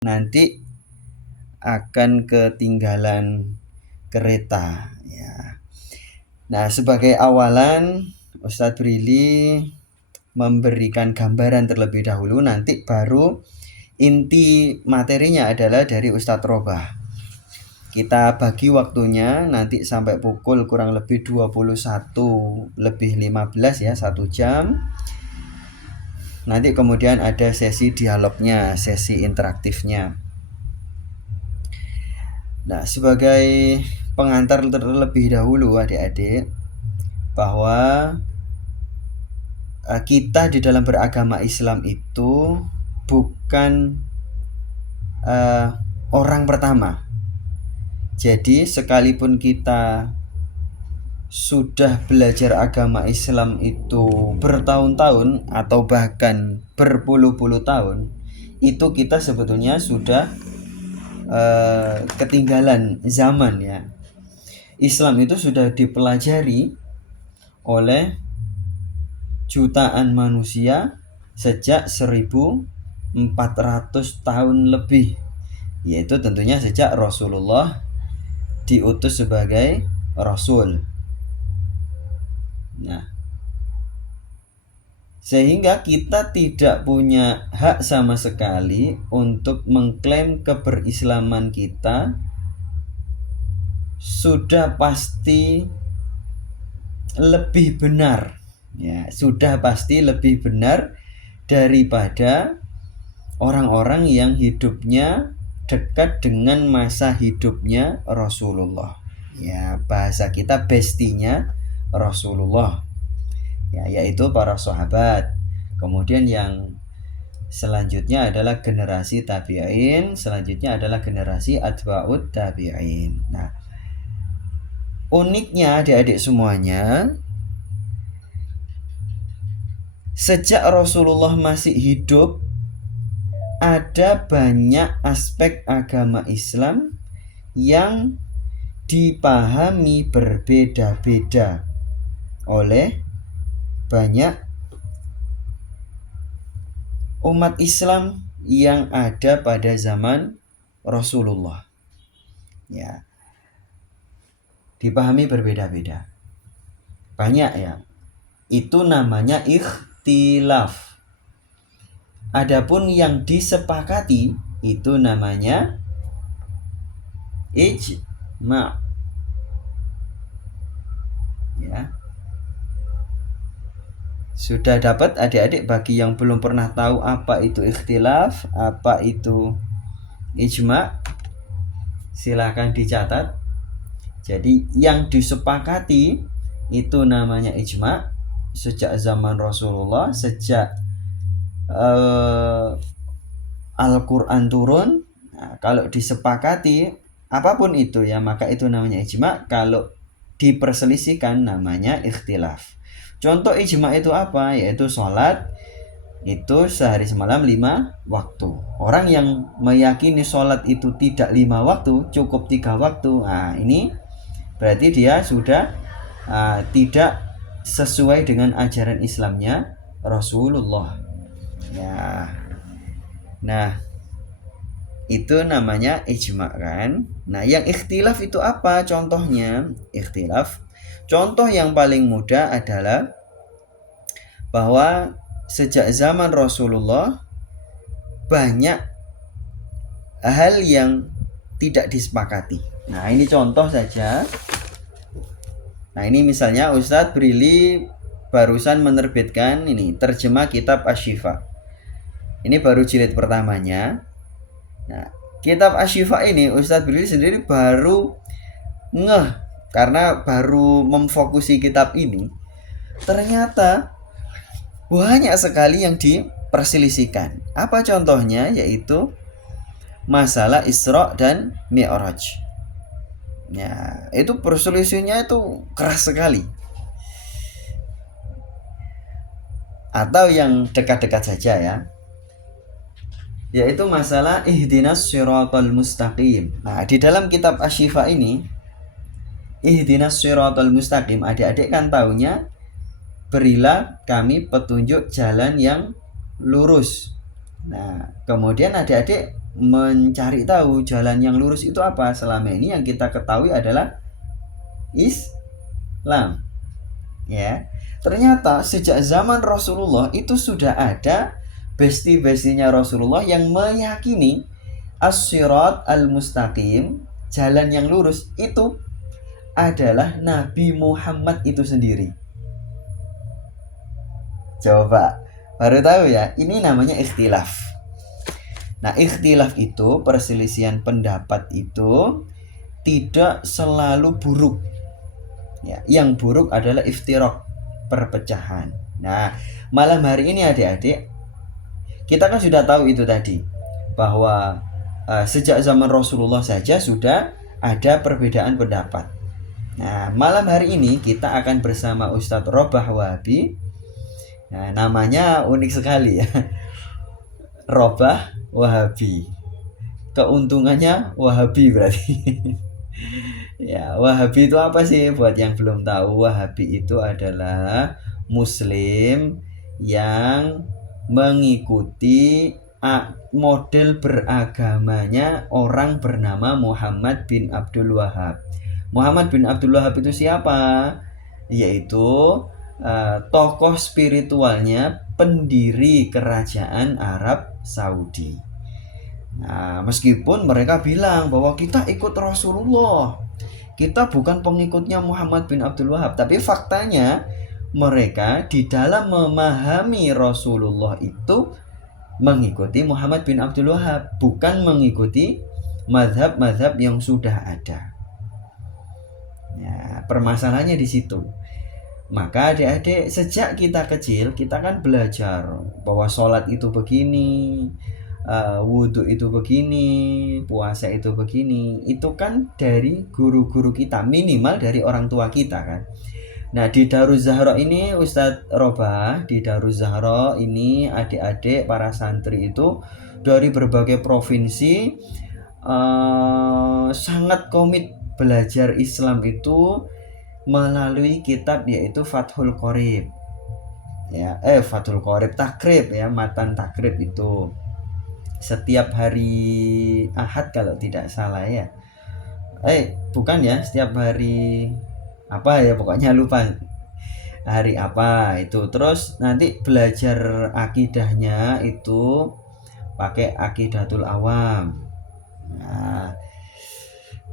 nanti akan ketinggalan kereta ya. Nah, sebagai awalan Ustadz Brili memberikan gambaran terlebih dahulu, nanti baru inti materinya adalah dari Ustadz Robah. Kita bagi waktunya nanti sampai pukul kurang lebih 21 lebih 15 ya, 1 jam. Nanti kemudian ada sesi dialognya, sesi interaktifnya. Nah, sebagai pengantar terlebih dahulu adik-adik, bahwa kita di dalam beragama Islam itu bukan orang pertama. Jadi sekalipun kita sudah belajar agama Islam itu bertahun-tahun atau bahkan berpuluh-puluh tahun, itu kita sebetulnya sudah ketinggalan zaman ya. Islam itu sudah dipelajari oleh jutaan manusia sejak 1400 tahun lebih, yaitu tentunya sejak Rasulullah diutus sebagai Rasul. Nah, sehingga kita tidak punya hak sama sekali untuk mengklaim keberislaman kita sudah pasti lebih benar ya, sudah pasti lebih benar daripada orang-orang yang hidupnya dekat dengan masa hidupnya Rasulullah ya, bahasa kita bestinya Rasulullah ya, yaitu para sahabat. Kemudian yang selanjutnya adalah generasi tabi'in, selanjutnya adalah generasi atba'ut tabi'in. Nah, uniknya adik-adik semuanya, sejak Rasulullah masih hidup, ada banyak aspek agama Islam yang dipahami berbeda-beda oleh banyak umat Islam yang ada pada zaman Rasulullah. Ya, dipahami berbeda-beda. Banyak ya. Itu namanya ikhtilaf. Adapun yang disepakati itu namanya ijma'. Ya. Sudah dapat adik-adik? Bagi yang belum pernah tahu apa itu ikhtilaf, apa itu ijma', silakan dicatat. Jadi yang disepakati itu namanya ijma' sejak zaman Rasulullah, sejak Al-Quran turun. Nah, kalau disepakati apapun itu ya, maka itu namanya ijma'. Kalau diperselisihkan namanya ikhtilaf. Contoh ijma' itu apa? Yaitu sholat itu sehari semalam 5 waktu. Orang yang meyakini sholat itu tidak 5 waktu, cukup 3 waktu, nah ini berarti dia sudah tidak sesuai dengan ajaran Islamnya Rasulullah ya. Nah, itu namanya ijma' kan. Nah, yang ikhtilaf itu apa contohnya? Ikhtilaf, contoh yang paling mudah adalah bahwa sejak zaman Rasulullah banyak hal yang tidak disepakati. Nah, ini contoh saja. Nah, ini misalnya Ustadz Brili barusan menerbitkan ini terjemah kitab Asy-Syifa. Ini baru jilid pertamanya. Nah, kitab Asy-Syifa ini Ustadz Brili sendiri baru ngeh karena baru memfokusi kitab ini. Ternyata banyak sekali yang diperselisihkan. Apa contohnya? Yaitu masalah Isra dan Mi'raj. Ya, itu perselisihannya itu keras sekali. Atau yang dekat-dekat saja ya, yaitu masalah ihdinas siratal mustaqim. Nah, di dalam kitab Asy-Syifa ini ihdinas siratal mustaqim, adik-adik kan taunya berilah kami petunjuk jalan yang lurus. Nah, kemudian adik-adik mencari tahu jalan yang lurus itu apa. Selama ini yang kita ketahui adalah Islam, ya. Ternyata sejak zaman Rasulullah itu sudah ada besti-bestinya Rasulullah yang meyakini as-sirat al-mustaqim, jalan yang lurus itu adalah Nabi Muhammad itu sendiri. Coba, baru tahu ya, ini namanya ikhtilaf. Nah, ikhtilaf itu, perselisihan pendapat itu tidak selalu buruk. Ya, yang buruk adalah iftiraq, perpecahan. Nah, malam hari ini adik-adik, kita kan sudah tahu itu tadi, bahwa sejak zaman Rasulullah saja sudah ada perbedaan pendapat. Nah, malam hari ini kita akan bersama Ustadz Robah Wahabi. Nah, namanya unik sekali ya. Robah Wahabi. Keuntungannya Wahabi berarti. Ya, Wahabi itu apa sih? Buat yang belum tahu, Wahabi itu adalah Muslim yang mengikuti model beragamanya orang bernama Muhammad bin Abdul Wahab. Muhammad bin Abdul Wahab itu siapa? Yaitu tokoh spiritualnya pendiri kerajaan Arab Saudi. Nah, meskipun mereka bilang bahwa kita ikut Rasulullah, kita bukan pengikutnya Muhammad bin Abdul Wahab, tapi faktanya mereka di dalam memahami Rasulullah itu mengikuti Muhammad bin Abdul Wahab, bukan mengikuti mazhab-mazhab yang sudah ada. Ya, permasalahannya di situ. Maka adik-adik, sejak kita kecil kita kan belajar bahwa sholat itu begini, wudhu itu begini, puasa itu begini. Itu kan dari guru-guru kita, minimal dari orang tua kita kan. Nah, di Daruz Zahra ini Ustadz Robah, di Daruz Zahra ini adik-adik para santri itu dari berbagai provinsi sangat komit belajar Islam itu melalui kitab yaitu Fathul Qorib. Ya, Fathul Qorib takrib ya, matan takrib itu setiap hari Ahad kalau tidak salah ya. Bukan ya, setiap hari apa ya, pokoknya lupa hari apa itu. Terus nanti belajar akidahnya itu pakai Aqidatul Awam.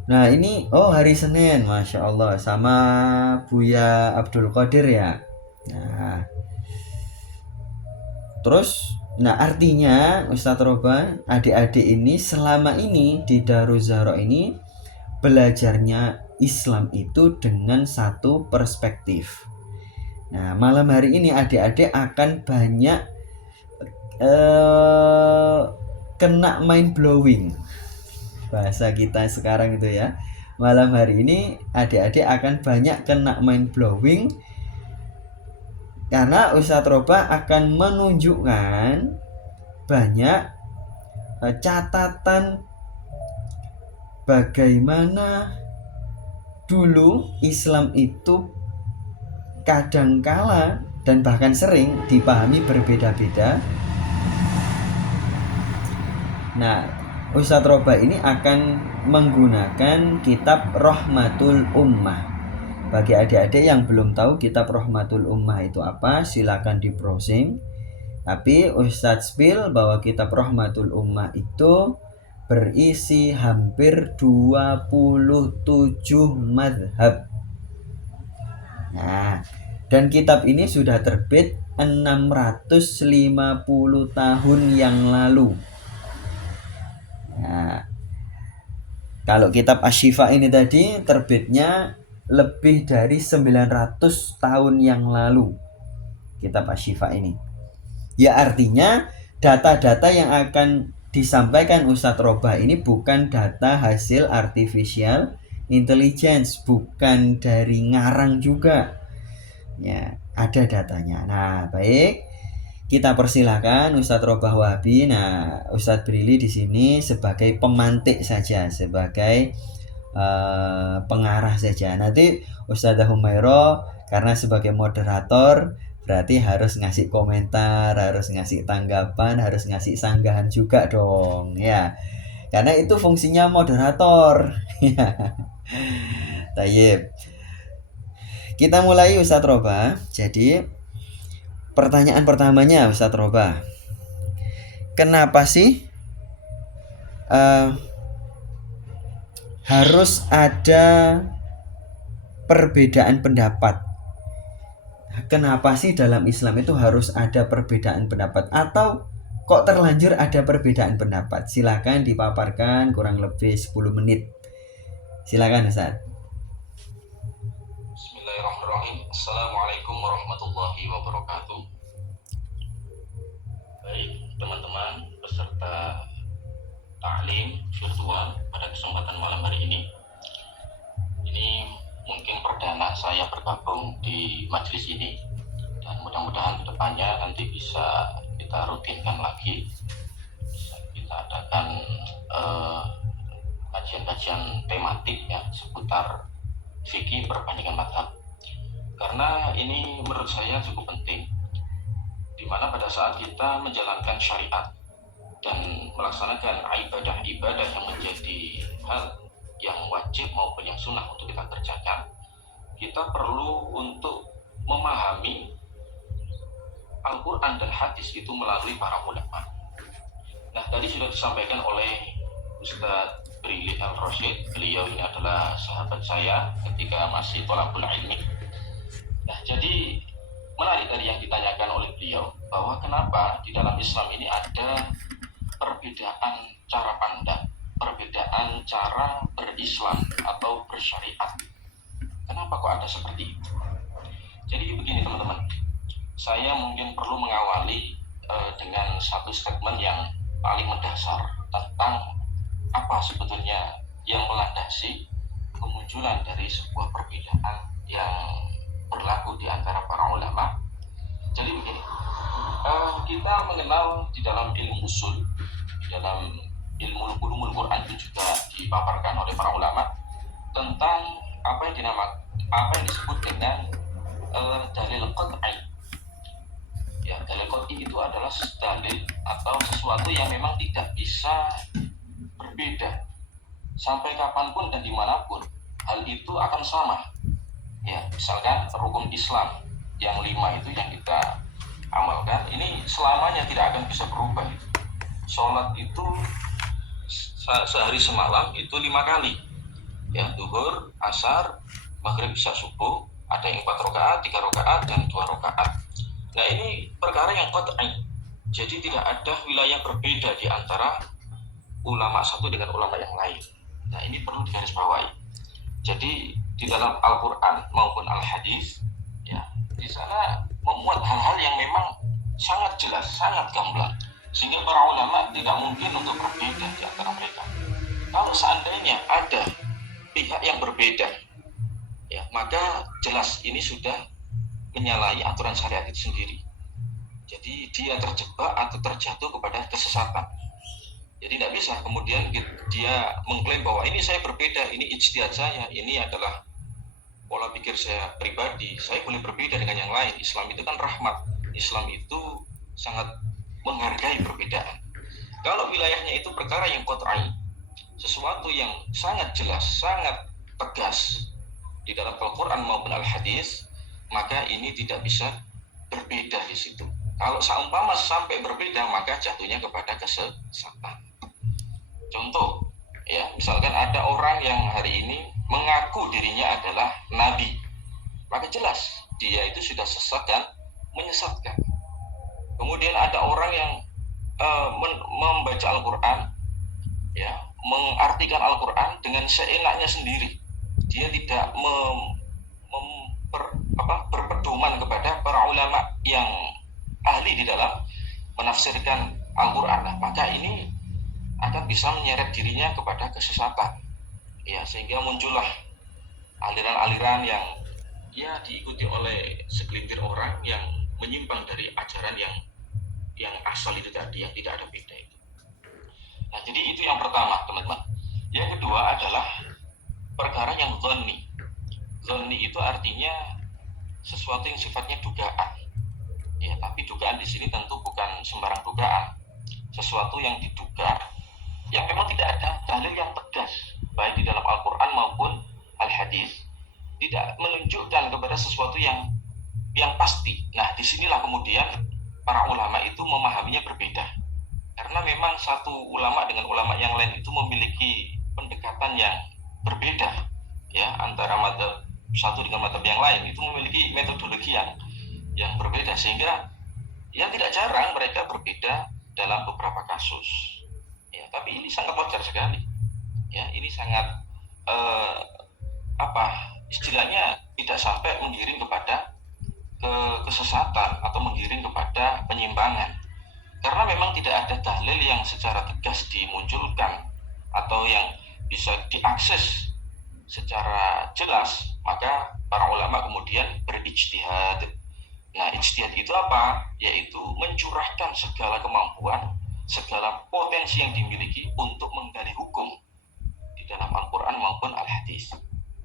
Nah ini hari Senin, Masya Allah, sama Buya Abdul Qadir ya. Nah terus, artinya Ustadz Roba, adik-adik ini selama ini di Daruz Zahra ini belajarnya Islam itu dengan satu perspektif. Nah, malam hari ini adik-adik akan banyak kena mind blowing, bahasa kita sekarang itu ya. Malam hari ini adik-adik akan banyak kena mind blowing karena Ustadz Roba akan menunjukkan banyak catatan bagaimana dulu Islam itu kadangkala dan bahkan sering dipahami berbeda-beda. Nah, Ustadz Roba ini akan menggunakan kitab Rahmatul Ummah. Bagi adik-adik yang belum tahu kitab Rahmatul Ummah itu apa, silakan di browsing. Tapi Ustadz spill bahwa kitab Rahmatul Ummah itu berisi hampir 27 madhab. Nah, dan kitab ini sudah terbit 650 tahun yang lalu. Nah, kalau kitab Asy-Syifa ini tadi terbitnya lebih dari 900 tahun yang lalu, kitab Asy-Syifa ini. Ya, artinya data-data yang akan disampaikan Ustadz Robah ini bukan data hasil artificial intelligence, bukan dari ngarang juga. Ya, ada datanya. Nah, baik. Kita persilahkan Ustadz Robah Wahabi. Nah, Ustadz Brili di sini sebagai pemantik saja, sebagai pengarah saja. Nanti Ustadzah Humairo karena sebagai moderator berarti harus ngasih komentar, harus ngasih tanggapan, harus ngasih sanggahan juga dong ya. Karena itu fungsinya moderator. Tayyib. Kita mulai Ustadz Roba. Jadi pertanyaan pertamanya Ustadz Roba. Kenapa sih harus ada perbedaan pendapat? Kenapa sih dalam Islam itu harus ada perbedaan pendapat? Atau kok terlanjur ada perbedaan pendapat? Silakan dipaparkan kurang lebih 10 menit. Silakan Ustaz. Bismillahirrahmanirrahim. Assalamualaikum warahmatullahi wabarakatuh. Baik teman-teman peserta taklim virtual pada kesempatan malam hari ini. Ini mungkin perdana saya bergabung di majelis ini, dan mudah-mudahan kedepannya nanti bisa kita rutinkan lagi, bisa kita adakan kajian-kajian tematik ya seputar fikih perbandingan mazhab, karena ini menurut saya cukup penting, di mana pada saat kita menjalankan syariat dan melaksanakan ibadah-ibadah yang menjadi hal yang wajib maupun yang sunnah untuk kita kerjakan, kita perlu untuk memahami Al-Quran dan hadis itu melalui para ulama. Nah, tadi sudah disampaikan oleh Ustadz Brili Al-Rosyid. Beliau ini adalah sahabat saya ketika masih thalabul ilmi. Nah, jadi menarik tadi yang ditanyakan oleh beliau, bahwa kenapa di dalam Islam ini ada perbedaan cara pandang, perbedaan cara berislam atau bersyariat. Kenapa kok ada seperti itu? Jadi begini teman-teman, saya mungkin perlu mengawali dengan satu statement yang paling mendasar tentang apa sebetulnya yang melandasi kemunculan dari sebuah perbedaan yang berlaku di antara para ulama. Jadi begini, kita mengenal di dalam ilmu usul, di dalam ilmu ulumul Quran itu juga dipaparkan oleh para ulama tentang apa yang disebut dengan dalil qat'i. Ya, dalil qat'i itu adalah dalil atau sesuatu yang memang tidak bisa berbeda sampai kapanpun dan dimanapun, hal itu akan sama. Ya, misalkan rukun Islam yang 5 itu yang kita amalkan, ini selamanya tidak akan bisa berubah. Sholat itu sehari semalam itu 5 kali. Ya, zuhur, asar, maghrib, isya, subuh, ada yang 4 rakaat, 3 rakaat, dan 2 rakaat. Nah, ini perkara yang qat'i. Jadi tidak ada wilayah berbeda di antara ulama satu dengan ulama yang lain. Nah, ini perlu digarisbawahi. Jadi di dalam Al-Quran maupun Al-Hadis, ya, di sana memuat hal-hal yang memang sangat jelas, sangat gamblang, sehingga para ulama tidak mungkin untuk berbeda di antara mereka. Kalau seandainya ada pihak yang berbeda, ya, maka jelas ini sudah menyalahi aturan syariat itu sendiri. Jadi dia terjebak atau terjatuh kepada kesesatan. Jadi tidak bisa kemudian dia mengklaim bahwa ini saya berbeda, ini ijtihad saya, ini adalah pola pikir saya pribadi, saya boleh berbeda dengan yang lain. Islam itu kan rahmat, Islam itu sangat menghargai perbedaan. Kalau wilayahnya itu perkara yang qat'i, sesuatu yang sangat jelas, sangat tegas di dalam Al-Quran maupun Al-Hadis, maka ini tidak bisa berbeda di situ. Kalau seumpama sampai berbeda, maka jatuhnya kepada kesesatan. Contoh, ya, misalkan ada orang yang hari ini mengaku dirinya adalah nabi, maka jelas dia itu sudah sesat dan menyesatkan. Kemudian ada orang yang membaca Al-Quran, ya, mengartikan Al-Quran dengan seenaknya sendiri. Dia tidak berpedoman kepada para ulama yang ahli di dalam menafsirkan Al-Quran. Nah, maka ini akan bisa menyeret dirinya kepada kesesatan, ya, sehingga muncullah aliran-aliran yang ya diikuti oleh segelintir orang yang menyimpang dari ajaran yang asal itu tadi, yang tidak ada beda itu. Nah, jadi itu yang pertama, teman-teman. Yang kedua adalah perkara yang dzanni. Dzanni itu artinya sesuatu yang sifatnya dugaan. sesuatu yang diduga, yang memang tidak ada dalil yang tegas, baik di dalam Al-Quran maupun Al-Hadis, tidak menunjukkan kepada sesuatu yang pasti. Nah, disinilah kemudian para ulama itu memahaminya berbeda. Karena memang satu ulama dengan ulama yang lain itu memiliki pendekatan yang berbeda, ya, antara mazhab satu dengan mazhab yang lain itu memiliki metodologi yang berbeda, sehingga yang tidak jarang mereka berbeda dalam beberapa kasus. Ya, tapi ini sangat wajar sekali. Ya, ini sangat istilahnya tidak sampai menggiring kepada kesesatan atau menggiring kepada penyimpangan. Karena memang tidak ada dalil yang secara tegas dimunculkan atau yang bisa diakses secara jelas, maka para ulama kemudian berijtihad. Nah, ijtihad itu apa? Yaitu mencurahkan segala kemampuan, segala potensi yang dimiliki untuk menggali hukum di dalam Al-Quran maupun Al-Hadis.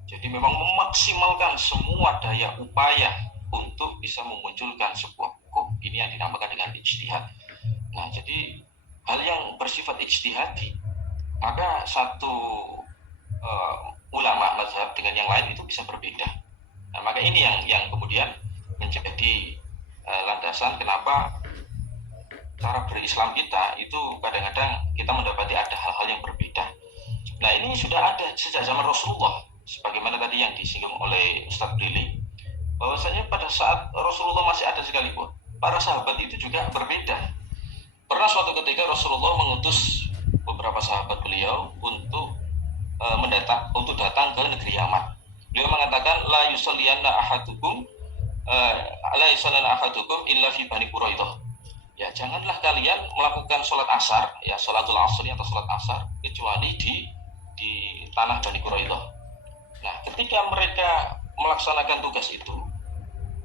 Jadi memang memaksimalkan semua daya upaya untuk bisa memunculkan sebuah hukum. Ini yang dinamakan dengan ijtihad. Nah, jadi hal yang bersifat ijtihadi, maka satu ulama mazhab dengan yang lain itu bisa berbeda. Nah, maka ini yang kemudian menjadi landasan kenapa cara berislam kita itu kadang-kadang kita mendapati ada hal-hal yang berbeda. Nah, ini sudah ada sejak zaman Rasulullah, sebagaimana tadi yang disinggung oleh Ustadz Brili, bahwasanya pada saat Rasulullah masih ada sekalipun, para sahabat itu juga berbeda. Pernah suatu ketika Rasulullah mengutus beberapa sahabat beliau untuk datang ke negeri Yaman. Beliau mengatakan la yusalliyanna ahadukum illa fi Bani Quraidah. Ya, janganlah kalian melakukan sholat asar, ya, sholatul asri atau sholat asar, kecuali di tanah Bani Quraidah. Nah, ketika mereka melaksanakan tugas itu,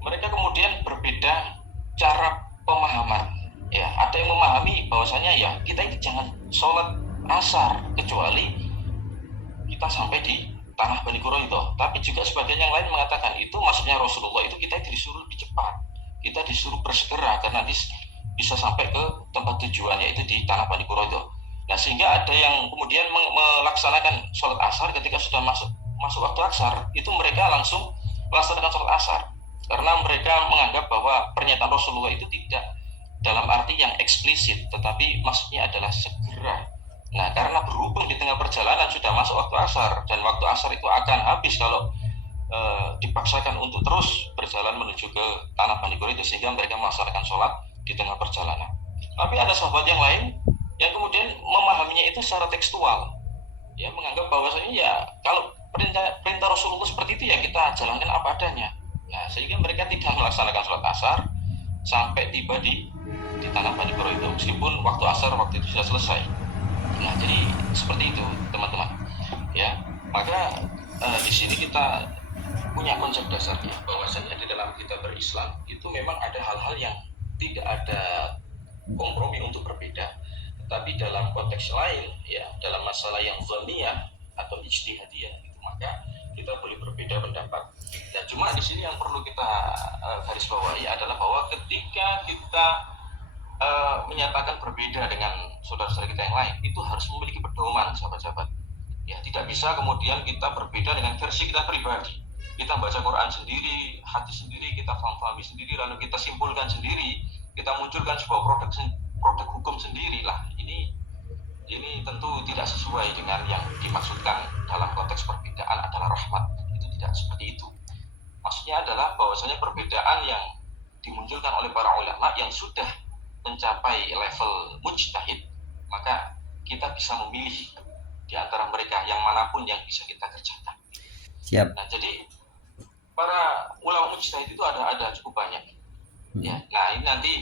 mereka kemudian berbeda cara pemahaman. Ya, ada yang memahami bahwasanya ya kita ini jangan sholat asar kecuali kita sampai di tanah Bani Quraidah. Tapi juga sebagian yang lain mengatakan itu maksudnya Rasulullah itu kita disuruh lebih cepat, kita disuruh bersegera karena nanti bisa sampai ke tempat tujuan, yaitu di tanah Bani Quraidah. Nah, sehingga ada yang kemudian melaksanakan sholat asar ketika sudah masuk waktu asar, itu mereka langsung melaksanakan sholat asar karena mereka menganggap bahwa pernyataan Rasulullah itu tidak dalam arti yang eksplisit, tetapi maksudnya adalah segera. Nah, karena berhubung di tengah perjalanan sudah masuk waktu asar, dan waktu asar itu akan habis kalau dipaksakan untuk terus berjalan menuju ke tanah Bani Quraidah, sehingga mereka melaksanakan sholat di tengah perjalanan. Tapi ada sahabat yang lain yang kemudian memahaminya itu secara tekstual, ya, menganggap bahwasanya ya kalau perintah Rasulullah seperti itu ya kita jalankan apa adanya. Nah, sehingga mereka tidak melaksanakan sholat asar sampai tiba di tanah Bani Quraidah, meskipun waktu itu sudah selesai. Nah, jadi seperti itu teman-teman, ya. Maka di sini kita punya konsep dasarnya bahwasanya di dalam kita berislam itu memang ada hal-hal yang tidak ada kompromi untuk berbeda, tetapi dalam konteks lain, ya, dalam masalah yang zaliyah atau ijtihadiyah itu maka kita boleh berbeda pendapat. Dan cuma di sini yang perlu kita garis bawahi adalah bahwa ketika kita menyatakan berbeda dengan saudara-saudara kita yang lain, itu harus memiliki pedoman, sahabat-sahabat. Ya, tidak bisa kemudian kita berbeda dengan versi kita pribadi. Kita baca Quran sendiri, hadis sendiri, kita pahami sendiri, lalu kita simpulkan sendiri, kita munculkan sebuah produk hukum sendiri. Lah, ini tentu tidak sesuai dengan yang dimaksudkan dalam konteks perbedaan adalah rahmat. Itu tidak seperti itu. Maksudnya adalah bahwasanya perbedaan yang dimunculkan oleh para ulama yang sudah mencapai level mujtahid, maka kita bisa memilih di antara mereka yang manapun yang bisa kita kerjakan. Siap. Nah, jadi para ulama mujtahid itu ada cukup banyak. Ya, nah ini nanti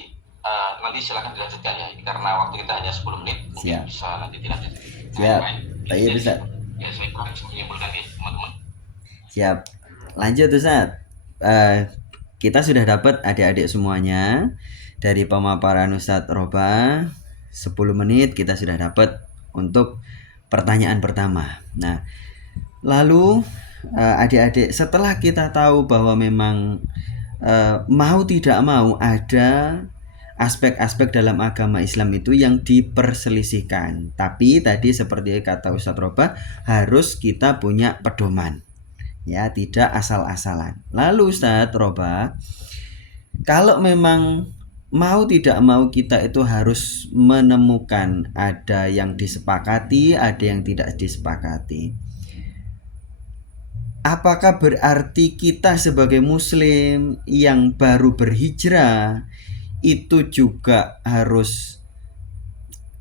silakan dilanjutkan ya. Ini karena waktu kita hanya 10 menit, mungkin bisa nanti dilanjutkan. Siap. Iya bisa. Ya, saya kurang menyimpulkan ya, teman-teman. Siap. Lanjut Ustaz. Kita sudah dapat adik-adik semuanya dari pemaparan Ustadz Roba. 10 menit kita sudah dapat untuk pertanyaan pertama. Nah, lalu adik-adik, setelah kita tahu bahwa memang mau tidak mau ada aspek-aspek dalam agama Islam itu yang diperselisihkan. Tapi tadi seperti kata Ustadz Roba, harus kita punya pedoman. Ya, tidak asal-asalan. Lalu Ustadz Roba, kalau memang mau tidak mau kita itu harus menemukan ada yang disepakati, ada yang tidak disepakati. Apakah berarti kita sebagai muslim yang baru berhijrah itu juga harus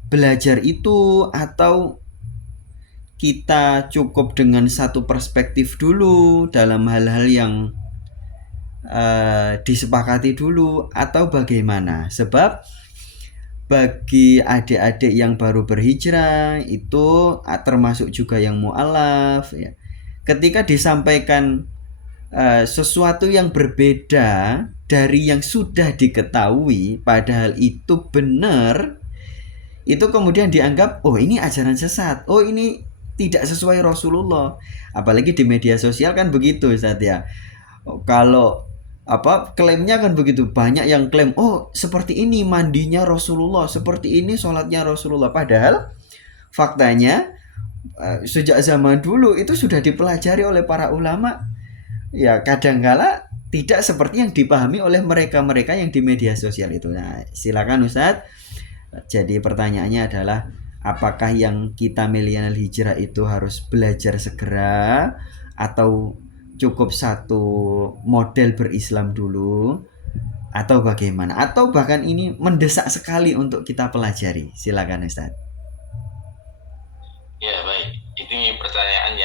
belajar itu, atau kita cukup dengan satu perspektif dulu dalam hal-hal yang disepakati dulu, atau bagaimana? Sebab bagi adik-adik yang baru berhijrah itu termasuk juga yang mu'alaf ya, ketika disampaikan sesuatu yang berbeda dari yang sudah diketahui padahal itu benar, itu kemudian dianggap oh ini ajaran sesat, oh ini tidak sesuai Rasulullah. Apalagi di media sosial kan begitu Ustaz ya. Kalau klaimnya kan begitu, banyak yang klaim oh seperti ini mandinya Rasulullah, seperti ini sholatnya Rasulullah, padahal faktanya sejak zaman dulu itu sudah dipelajari oleh para ulama ya, kadangkala tidak seperti yang dipahami oleh mereka-mereka yang di media sosial itu. Nah, silakan Ustadz. Jadi pertanyaannya adalah apakah yang kita milenial hijrah itu harus belajar segera, atau cukup satu model berislam dulu, atau bagaimana, atau bahkan ini mendesak sekali untuk kita pelajari? Silakan Ustaz. Ya baik, ini pertanyaannya